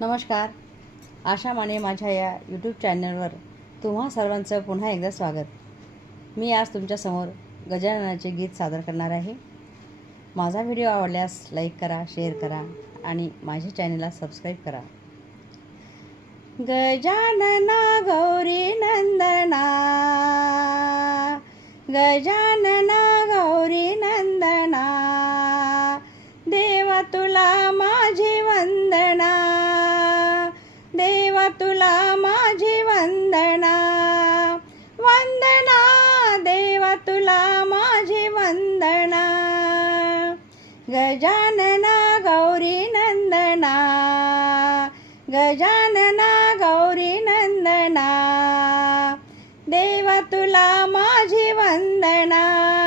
नमस्कार. आशा माने माझ्या या यूट्यूब चॅनलवर तुम्हा सर्वांचं पुन्हा एकदा स्वागत. मी आज तुमच्यासमोर गजाननाचे गीत सादर करणार आहे. माझा व्हिडिओ आवडल्यास लाईक करा, शेअर करा आणि माझ्या चॅनलला सबस्क्राईब करा. गजानना गौरी नंदना, गजानना गौरी नंदना, देवा तुला माझी वंदना, देवा तुला माझी वंदना, वंदना देवा तुला माझी वंदना. गजानना गौरी नंदना, गजानना गौरी नंदना, देवा तुला माझी वंदना.